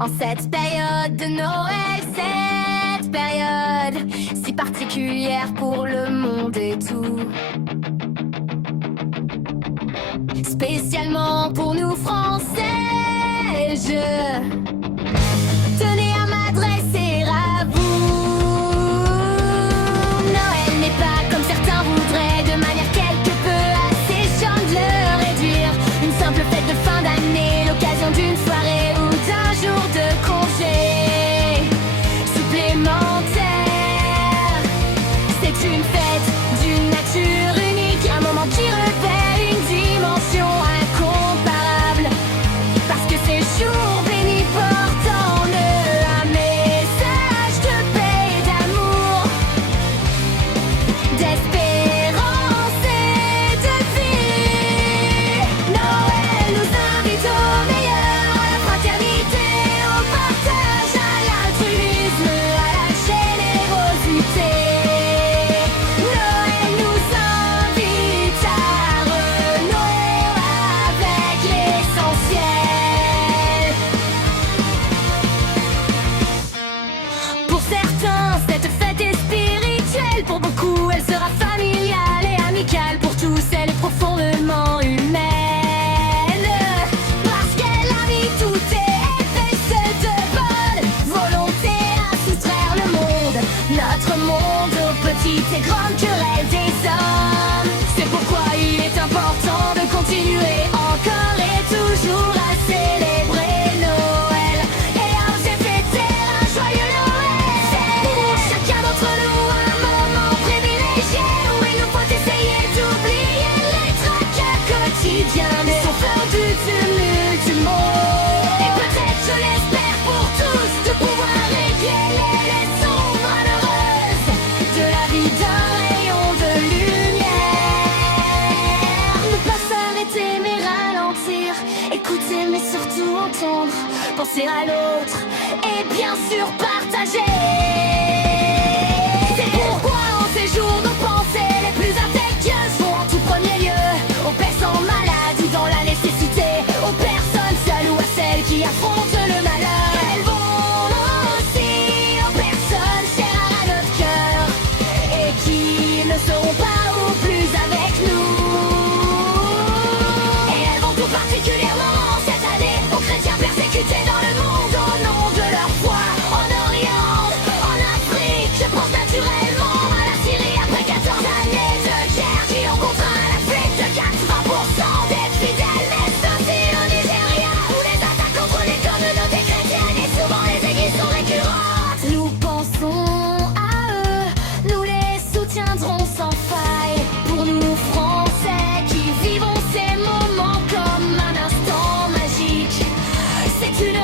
En cette période de Noël, cette période si particulière pour le monde et tout. Spécialement pour nous Français, je tenais à m'adresser à vous. Noël n'est pas comme certains voudraient, de manière quelque peu assez chiante de le réduire. Une simple fête de fin d'année, l'occasion d'une soirée ou d'un jour de congé supplémentaire. C'est une fête d'une nature unique, un moment qui revêt une dimension incomparable. Parce que ces jours bénis portent en eux un message de paix et d'amour, d'espérance et de vie. Noël nous invite au meilleur, à la fraternité, au partage, à l'altruisme, à la générosité. Noël nous invite à renouer avec l'essentiel. Pour certains, cette fête est spirituelle. Pour beaucoup, elle sera familiale et amicale. Pour tous, elle est profondément humaine. Parce qu'elle a mis toutes ses épaisses de bonne volonté à soustraire le monde, notre monde, aux petites et grandes querelles des hommes. C'est pourquoi il est important de continuer encore et toujours à célébrer Noël et à oser fêter un joyeux Noël. C'est pour chacun d'entre nous un moment privilégié où il nous faut essayer d'oublier les tracas quotidiens, les souffleurs du tumulte du monde. Et peut-être, je l'espère pour tous, de pouvoir égayer les sombres malheureuses de la vie d'un rayon de lumière. Ne pas s'arrêter mais ralentir, écouter mais surtout entendre, penser à l'autre et bien sûr partager. C'est pourquoi en ces jours nos pensées les plus affectueuses vont en tout premier lieu aux personnes malades ou dans la nécessité, aux personnes seules ou à celles qui affrontent le malheur. Elles vont aussi aux personnes chères à notre cœur et qui ne seront pas ou plus avec nous. Et elles vont tout particulièrement cette année aux chrétiens persécutés dans le monde au nom de leur foi. En Orient, en Afrique, je pense naturellement à la Syrie après 14 années de guerre qui ont contraint la fuite de 80% des fidèles. Mais aussi au Nigeria où les attaques contre les communautés chrétiennes et souvent les églises sont récurrentes. Nous pensons à eux, nous les soutiendrons sans faille. Pour nous Français qui vivons ces moments comme un instant magique, c'est une